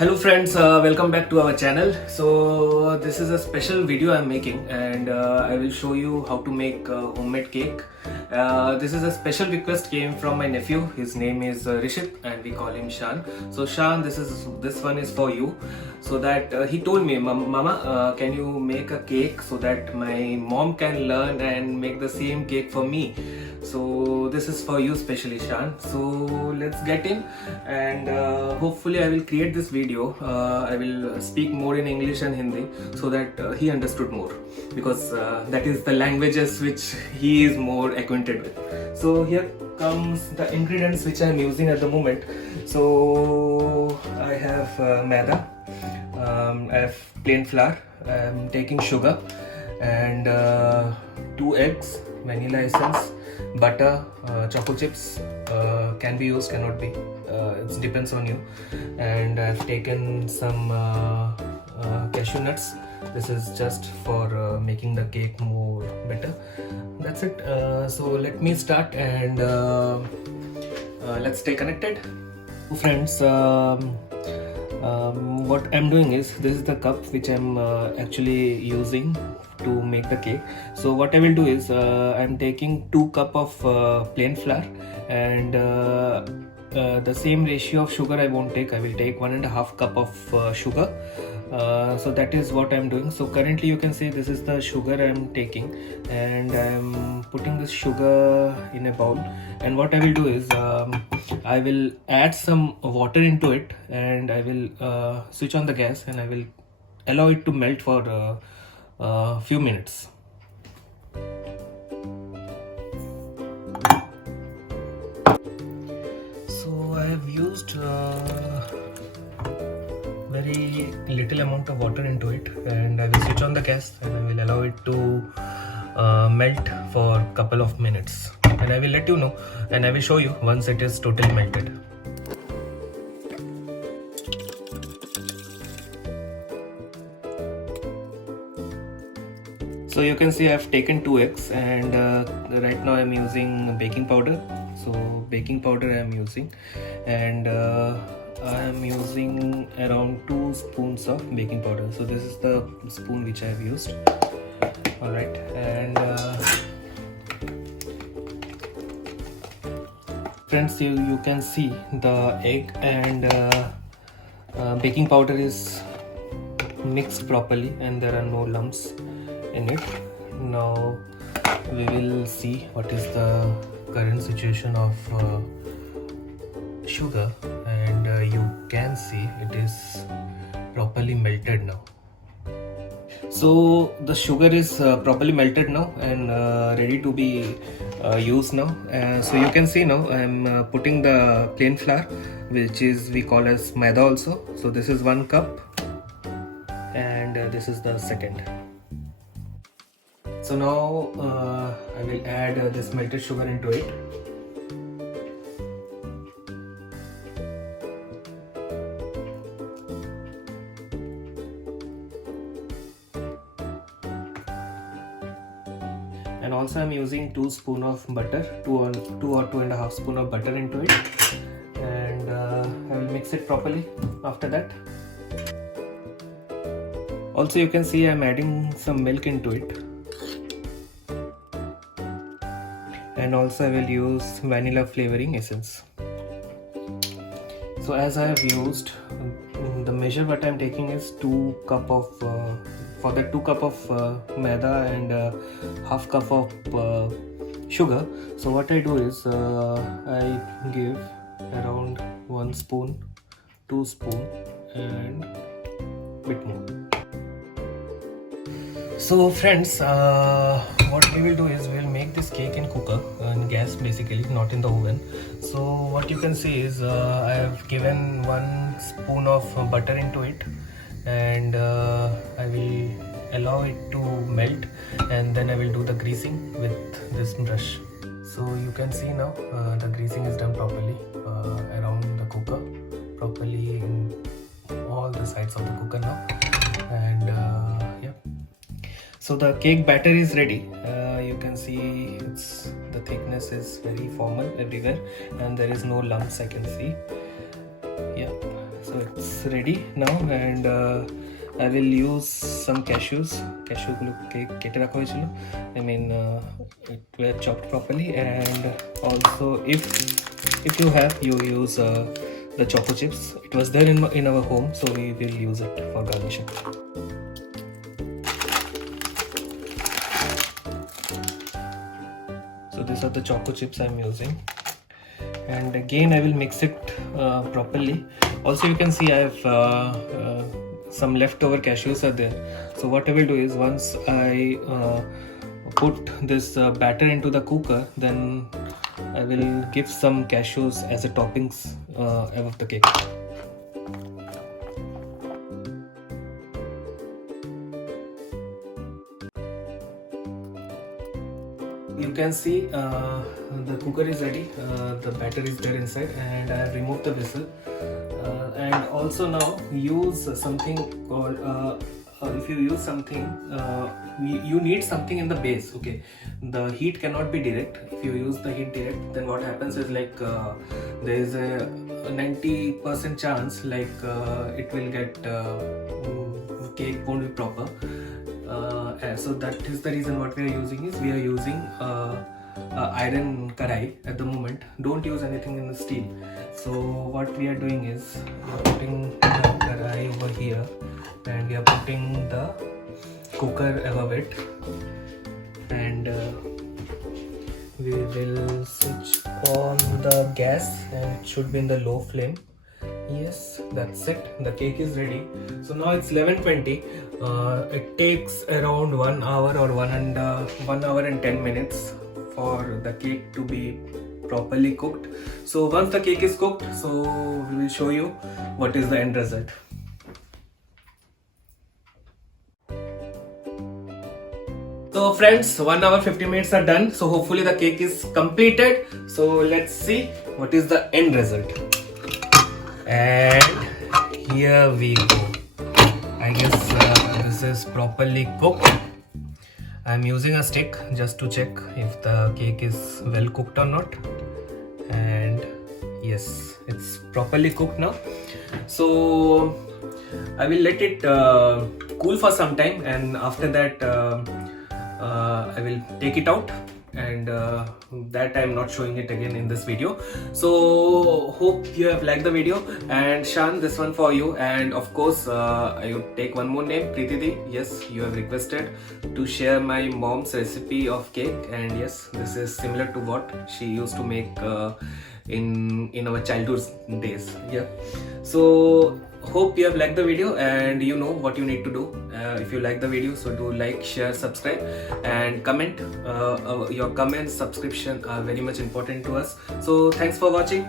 Hello friends, welcome back to our channel. So this is a special video I'm making and I will show you how to make homemade cake. This is a special request came from my nephew. His name is Rishit and we call him Shan. So Shan, this one is for you. So that he told me, Mama, can you make a cake so that my mom can learn and make the same cake for me? So this is for you specially, Shan. So let's get in and hopefully I will create this video. I will speak more in English and Hindi so that he understood more, because that is the languages which he is more acquainted with. So here comes the ingredients which I am using at the moment. So I have maida, I have plain flour, I am taking sugar and 2 eggs, vanilla essence, butter, choco chips, can be used, cannot be, it depends on you. And I've taken some cashew nuts. This is just for making the cake more better. That's it. So let me start and let's stay connected. Friends, what I'm doing is, this is the cup which I'm actually using to make the cake. So what I will do is I'm taking 2 cup of plain flour and the same ratio of sugar I won't take. I will take 1.5 cup of sugar. So that is what I'm doing. So currently you can see this is the sugar I'm taking and I'm putting this sugar in a bowl, and what I will do is I will add some water into it and I will switch on the gas and I will allow it to melt for a few minutes. So I have used very little amount of water into it and I will switch on the gas and I will allow it to melt for a couple of minutes, and I will let you know and I will show you once it is totally melted. So you can see I have taken 2 eggs and right now I am using baking powder. So baking powder I am using, and I am using around 2 spoons of baking powder. So this is the spoon which I have used. Alright, and friends, you can see the egg and baking powder is mixed properly and there are no lumps in it. Now we will see what is the current situation of sugar, and you can see it is properly melted now. So the sugar is properly melted now and ready to be used now. So you can see now I am putting the plain flour, which is we call as maida also. So this is 1 cup and this is the second. So now I will add this melted sugar into it. And also I'm using 2 spoon of butter, 2 or 2.5 spoon of butter into it, and I will mix it properly after that. Also you can see I'm adding some milk into it, and also I will use vanilla flavoring essence. So as I have used, the measure what I'm taking is 2 cup of for the 2 cup of maida and half cup of sugar. So what I do is I give around 1 spoon, 2 spoon and bit more. So friends, what we will do is we will make this cake in cooker, in gas basically, not in the oven. So what you can see is I have given 1 spoon of butter into it and I will allow it to melt, and then I will do the greasing with this brush. So you can see now the greasing is done properly around the cooker, properly in all the sides of the cooker now, and yeah. So the cake batter is ready. You can see the thickness is very formal everywhere and there is no lumps I can see. Yeah, so it's ready now, and I will use some cashews. Cashew cake kete rakha hoyechilo. I mean, it were chopped properly, and also if you have, you use the choco chips. It was there in our home, so we will use it for garnishing. So these are the choco chips I'm using, and again I will mix it properly. Also, you can see I have some leftover cashews are there. So what I will do is, once I put this batter into the cooker, then I will give some cashews as a toppings above the cake. You can see the cooker is ready, the batter is there inside, and I have removed the whistle. And also now use something called if you use something, you need something in the base. Okay, the heat cannot be direct. If you use the heat direct, then what happens is like there is a 90% chance like it will get cake won't be proper. So that is the reason what we are using is we are using iron karai at the moment. Don't use anything in the steel. So what we are doing is we are putting the karai over here, and we are putting the cooker above it, and we will switch on the gas, and it should be in the low flame. Yes, that's it. The cake is ready. So now it's 11:20. It takes around 1 hour or 1 hour and 10 minutes for the cake to be properly cooked. So once the cake is cooked, so we will show you what is the end result. So friends, 1 hour 50 minutes are done. So hopefully the cake is completed. So let's see what is the end result. And here we go. I guess this is properly cooked. I'm using a stick just to check if the cake is well cooked or not. And yes, it's properly cooked now. So I will let it cool for some time, and after that I will take it out, and that I'm not showing it again in this video. So hope you have liked the video, and Shan, this one for you. And of course I would take one more name, Preeti. Yes, you have requested to share my mom's recipe of cake, and yes, this is similar to what she used to make in our childhood days. Yeah, so hope you have liked the video, and you know what you need to do. If you like the video, so do like, share, subscribe, and comment. Your comments, subscription are very much important to us. So thanks for watching.